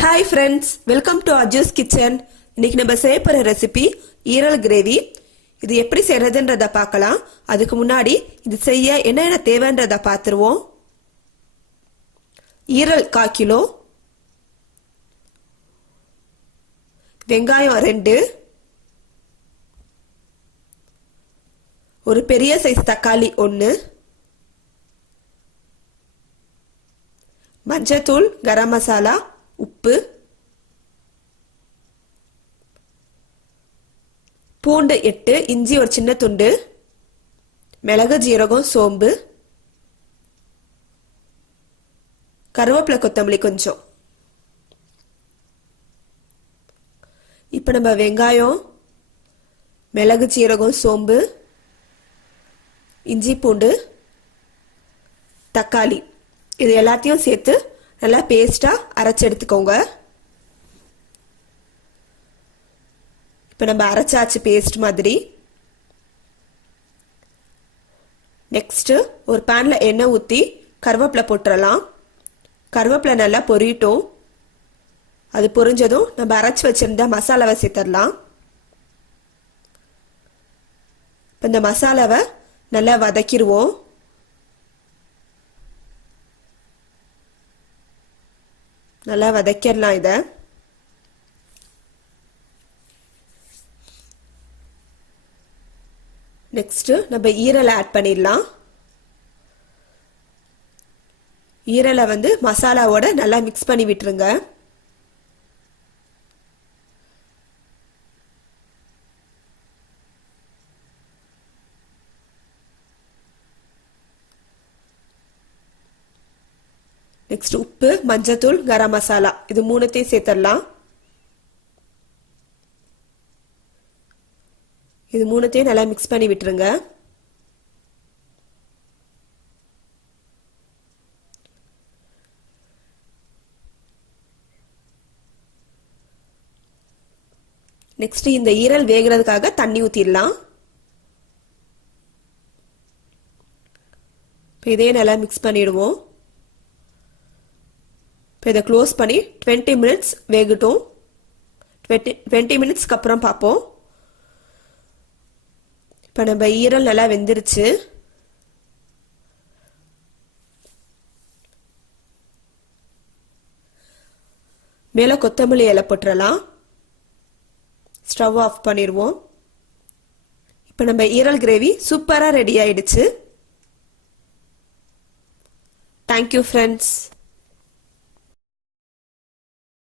Hi friends, welcome to Ajju's kitchen. இன்னைக்கு நம்ம செய்ய போற ரெசிபி ஈரல் கிரேவி. இது எப்படி செய்யறதுன்றத பார்க்கலாம். அதுக்கு முன்னாடி இது செய்ய என்னென்ன தேவைன்றத பார்த்துருவோம். ஈரல் 1/4 கிலோ, வெங்காயம் 2, ஒரு பெரிய சைஸ் தக்காளி 1, மஞ்சத்தூள், கரம் மசாலா, உப்பு, பூண்டு 8, இஞ்சி ஒரு சின்ன துண்டு, மிளகு, ஜீரகம், சோம்பு, கருவேப்பிலை, கொத்தமல்லி கொஞ்சம். இப்போ நம்ம வெங்காயம், மிளகு, ஜீரகம், சோம்பு, இஞ்சி, பூண்டு, தக்காளி இது எல்லாத்தையும் சேர்த்து நல்லா பேஸ்டா அரைச்சு எடுத்துக்கோங்க. இப்போ நம்ம அரைச்சாச்சு பேஸ்ட் மாதிரி. நெக்ஸ்ட் ஒரு பேன்ல எண்ணெய் ஊற்றி கருவேப்பிலை போட்டுடலாம். கருவேப்பிலை நல்லா பொரியட்டும். அது பொரிஞ்சதும் நம்ம அரைச்சி வச்சிருந்த மசாலாவை சேர்த்துடலாம். இப்போ இந்த மசாலாவை நல்லா வதக்கிடுவோம். நல்லா வதக்கிடலாம். இதை நெக்ஸ்ட் நம்ம ஈரலை ஆட் பண்ணிடலாம். ஈரலை மசாலாவோட நல்லா மிக்ஸ் பண்ணி விட்டுருங்க. நெக்ஸ்ட் உப்பு, மஞ்சத்தூள், கரம் மசாலா இது மூணுத்தையும் சேர்த்துடலாம். இது மூணுத்தையும் நல்லா மிக்ஸ் பண்ணி விட்டுருங்க. நெக்ஸ்ட் இந்த ஈரல் வேகிறதுக்காக தண்ணி ஊற்றிடலாம். இதையே நல்லா மிக்ஸ் பண்ணிடுவோம். இப்போ இதை க்ளோஸ் பண்ணி 20 மினிட்ஸ் வேகட்டும். 20 மினிட்ஸ்க்கு அப்புறம் பார்ப்போம். இப்போ நம்ம ஈரல் நல்லா வெந்துருச்சு. மேலே கொத்தமல்லி இலை போட்டுடலாம். ஸ்டவ் ஆஃப் பண்ணிடுவோம். இப்போ நம்ம ஈரல் கிரேவி சூப்பராக ரெடி ஆயிடுச்சு. Thank you friends.